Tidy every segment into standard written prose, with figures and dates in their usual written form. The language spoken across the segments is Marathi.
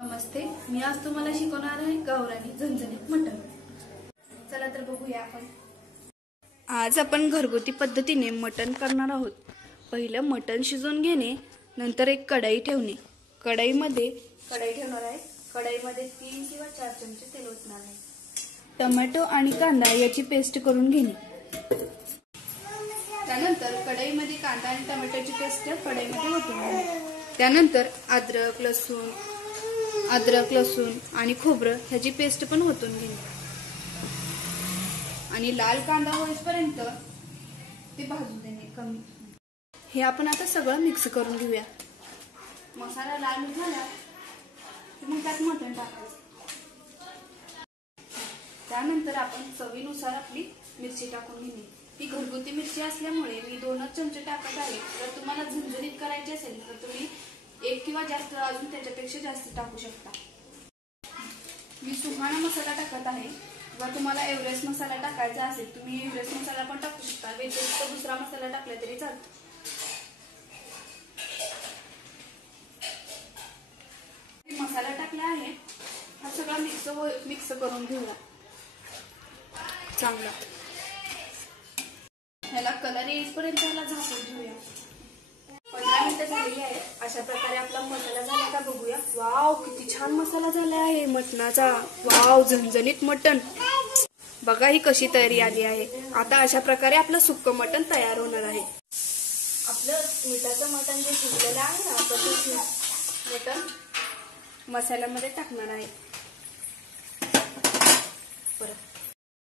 नमस्ते, मी आज तुम्हाला शिकवणार आहे गावरानी झणझणीत मटण। चला तर बघूया आपण। आज आपण घरगुती पद्धतीने मटण करणार आहोत। पहिलं मटण शिजवून घेणे, नंतर एक कढई ठेवणे। कढई ठेवणार आहे। कढईमध्ये 3 किंवा 4 चमचे तेल ओतणार आहे। टोमॅटो आणि कांदा याची पेस्ट करून घेणे। त्यानंतर कढईमध्ये कांदा आणि टोमॅटोची पेस्ट कढईमध्ये ओतून घेणे। त्यानंतर अद्रक लसूण आणि खोबरं ह्याची पेस्ट पण ओतून घेणे आणि लाल कांदा होईपर्यंत ते भाजून देणे कमी। हे आपण आता सगळं मिक्स करून घेऊया। मसाला लाल झाला की मग त्यात मटण टाकायचं। त्यानंतर आपण चवीनुसार आपली मिरची टाकून घेणे। ही घरगुती मिरची असल्यामुळे मी 2च चमचे टाकत आहे। जर तुम्हाला झणझणीत करायची असेल तर तुम्ही 1 किंवा जास्त अजून त्याच्यापेक्षा जास्त टाकू शकता। मी सुहाणा मसाला टाकत आहे। जर तुम्हाला एव्हरेस्ट मसाला टाकायचा असेल तुम्ही एव्हरेस्ट मसाला पण टाकू शकता, व्यतिरिक्त दुसरा मसाला टाकला तरी चालतो। मसाला टाकला आहे, हा सगळा मिक्स करून घेऊया चांगला। ह्याला कलर येईपर्यंत ह्याला झाकून ठेवूया। 15 मिनिटं झालेली आहे। अशा प्रकारे आपला मसाला झाला का बघूया। वाव, किती छान मसाला झाला आहे मटणाचा। वाव, झणझणीत मटण बघा ही कशी तयारी आली आहे। आता अशा प्रकारे आपलं सुक्क मटण तयार होणार आहे। आपलं मिठाचं मटण जे शिजलेलं आहे ना, तसंच मटण मसाल्यामध्ये टाकणार आहे।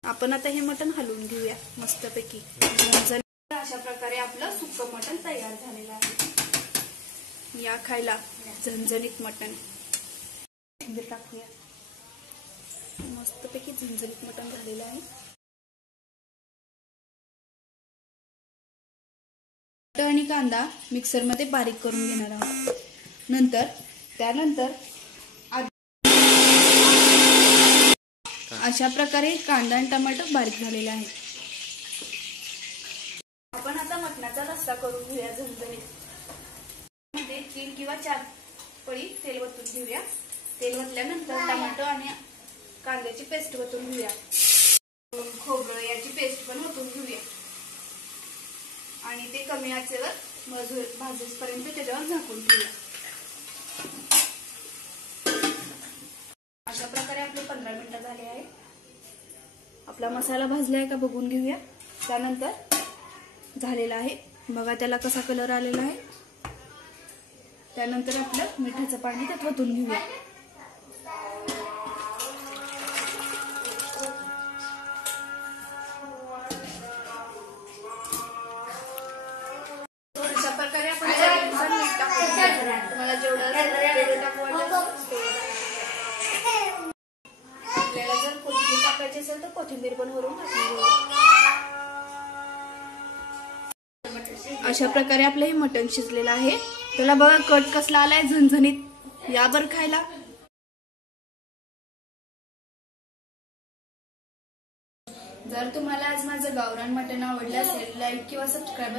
आपण आता हे मटण हलवून घेऊया मस्तपैकी। अशा प्रकारे आपलं सुक्क मटण तयार झालेलं आहे। या खायला झणझणीत मटण टाकूया। मस्तपैकी झणझणीत मटण झालेलं आहे। टोमॅटो आणि कांदा मिक्सरमध्ये बारीक करून घेणार आहोत। त्यानंतर अशा प्रकारे कांदा आणि टोमॅटो बारीक झालेला आहे। आपण आता मटणाचा रस्सा करून घेऊया झणझणीत। मध्ये 3 किंवा 4 पळी तेल ओतून घेऊया। तेल ओतल्यानंतर टोमॅटो आणि कांद्याची पेस्ट ओतून घेऊया। खोबरं याची पेस्ट पण ओतून घेऊया आणि ते कमी आचेवर भाजेपर्यंत त्याच्यावर झाकून घेऊया। अशा प्रकारे आपले 15 मिनिटं झाले आहे। आपला मसाला भाजलाय का बघून घेऊया। त्यानंतर झालेला आहे बघा, त्याला कसा कलर आलेला आहे। त्यानंतर आपलं मिठाचं पाणी त्यात ओतून घेऊया। अशा प्रकारे आपण मीठ टाकून तुम्हाला जेवढं टाकू आपल्याला जर कोथिंबीर टाकायची असेल तर कोथिंबीर पण वरून टाकून घेऊया। अशा प्रकारे आपलं हे मटण शिजलेलं आहे। त्याला बघा कट कसला आलाय झणझणीत। या बरं खायला। जर तुम्हाला आज माझं गावरान मटण आवडलं असेल लाईक किंवा सबस्क्राईब